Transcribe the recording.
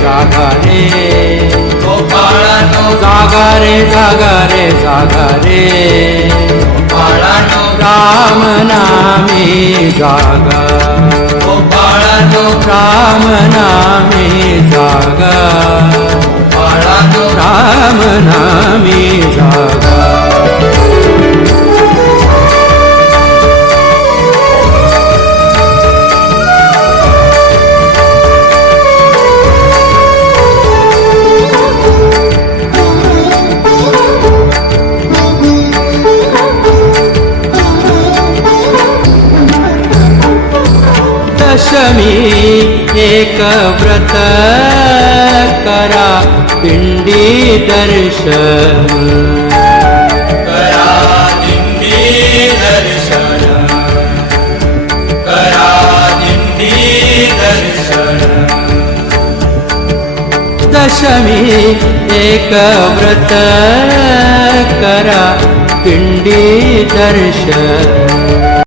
जागा रे गोपाळानो जागा रे जागा रे रे गोपाळानो राम नामी जागा. गोपाळानो राम नामी जागा. गोपाळानो राम नामी जागा. दशमी एक व्रत करा दर्शन दर्शन। करा दिंडी दर्शन। दशमी एक व्रत करा पिंडी दर्शन